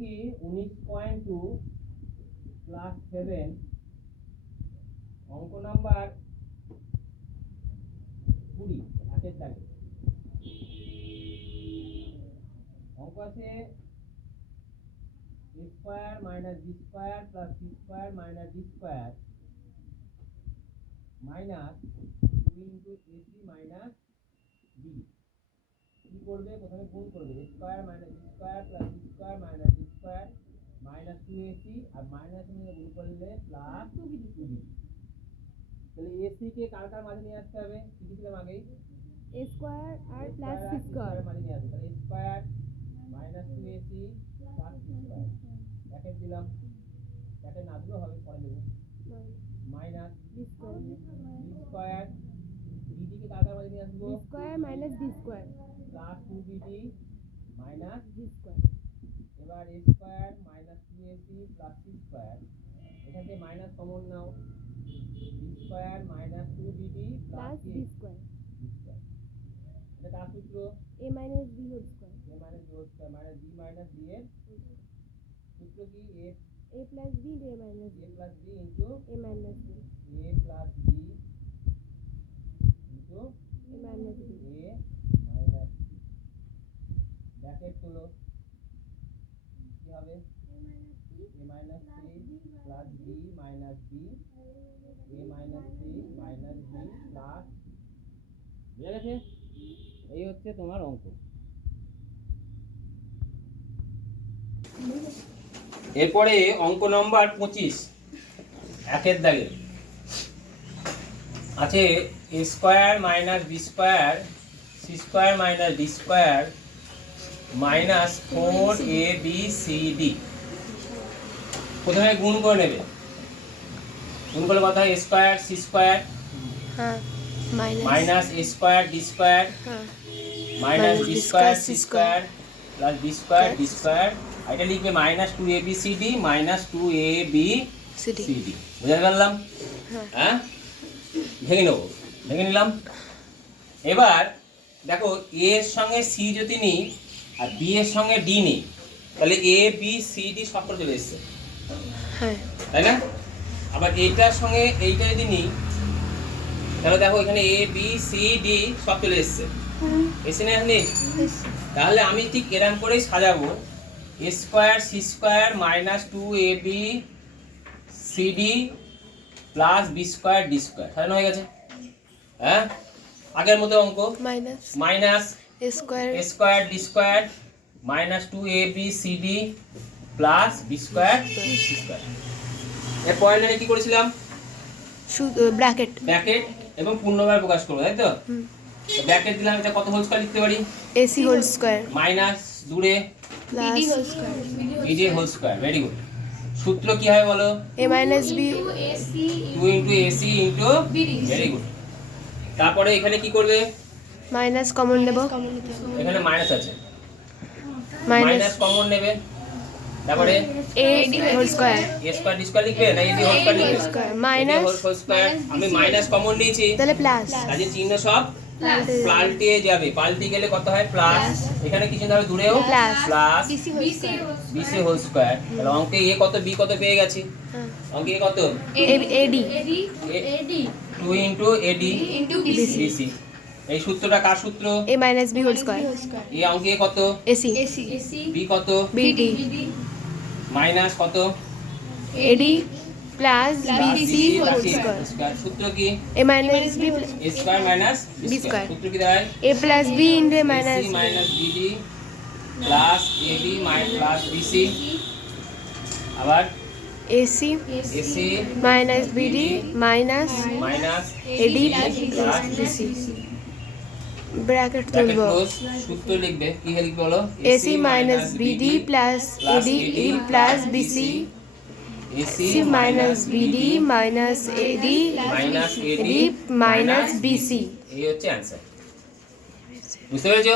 কি উনিশ point two class seven অঙ্ক নাম্বার কুড়ি হাতের দাগে। অঙ্ক আছে square minus B square plus C square minus D square minus two into AC minus কি করবে প্রথমে গুণ করবে square minus square plus square minus square minus two AC আর মাইনাস নিয়ে গুণ করলে প্লাস টু বি টু তাহলে এসি কে কার কার মাঝে নিয়ে আসতে হবে? কি দিয়েছিলাম আগেই? এ স্কোয়ার আর প্লাস সি স্কোয়ার মাঝে নিয়ে আসবে। তাহলে square minus two AC plus C square bracket দিলাম। ব্র্যাকেট না দিলেও হবে পরে দেবো। Minus B square B square কার কার মাঝে নিয়ে আসব? Square minus D square plus two BD minus G square এবার A square minus two AC plus C square এখান থেকে মাইনাস কমন নাও। B square minus two BD plus plus C D square square এটা কার সূত্র? A minus B whole square a minus B square minus B minus B এর সূত্র কি? A A plus B A minus a plus b into A minus B a plus b into A minus B a minus b bracket হলো হবে a minus c plus b minus b, a minus c minus b plus বুঝা গেছে? এই হচ্ছে তোমার অঙ্ক। এরপরে অঙ্ক নম্বর পঁচিশ, একের দাগে। আছে A square minus B square C square minus D square minus four A B C D. প্রথমে গুণ করে নেবে। গুণ করলে কথা স্কোয়ার সি স্কোয়ার। হ্যাঁ minus. A square D square. হ্যাঁ। Minus B square C square. Plus B square D square. এটা লিখবে minus two A B C D minus two A B C D. বুঝতে পারলাম? হ্যাঁ। হ্যাঁ? ভেঙে নেব। ভেঙে নিলাম? এবার দেখো এর সঙ্গে সি যদি নিই আর বি এর সঙ্গে ডি নেই। তাহলে এ বি সি ডি সব করে চলে এসছে। হ্যাঁ। তাই না? আবার এইটার সঙ্গে এইটা যদি নিই তাহলে দেখো এখানে এ বি সি ডি সব চলে এসছে। এসে না এখানে তাহলে আমি ঠিক এরম করেই সাজাবো। A square C square minus two A B C D plus B square D square সাজানো হয়ে গেছে। হ্যাঁ? আগের মতো অঙ্ক। Minus minus square A square D square minus two A B C D plus B square C square এর point লাইনে কি করেছিলাম? শুধু ব্র্যাকেট ব্র্যাকেট এবং পূর্ণবার প্রকাশ করব তাই তো? ব্র্যাকেট দিলাম এটা কত হোল স্কোয়ার লিখতে পারি? এসি হোল স্কোয়ার মাইনাস দূরে plus BD whole square very good সূত্র কি হবে বলো? A minus B two into AC into very good তারপরে এখানে কি করবে? মাইনাস কমন নেব? এখানে মাইনাস আছে। মাইনাস কমন নেবে। তারপরে A whole square A square D square লিখবে? না এডি হোল স্কোয়ার লিখবে? স্কোয়ার মাইনাস হোল স্কোয়ার আমি মাইনাস কমন নিয়েছি। তাহলে প্লাস কাজে চিহ্ন সব পাল্টে যাবে। পাল্টে গেলে কত হয়? প্লাস এখানে কি চিহ্ন হবে? দূরেও. প্লাস বিসি হোল স্কোয়ার তাহলে অঙ্কে এ কত বি কত পেয়ে গেছি? হ্যাঁ। অঙ্কে এ কত AD two into AD BC এই সূত্রটা কার সূত্র? A minus B whole square এই অঙ্কে কত? এসি বি কত? বিডি মাইনাস কত? AD plus BC whole square. সূত্র কি? A minus B A square minus B square সূত্র কি দাঁড়ায়? A plus B into A minus AC minus BD plus AB plus BC আবার? AC AC minus BD minus minus AD plus BC bracket তুলব। সূত্র লিখবে কি লিখবে বলো? AC minus BD plus AD plus BC AC minus BD minus AD minus AD minus BC এই হচ্ছে answer বুঝতে পেরেছ?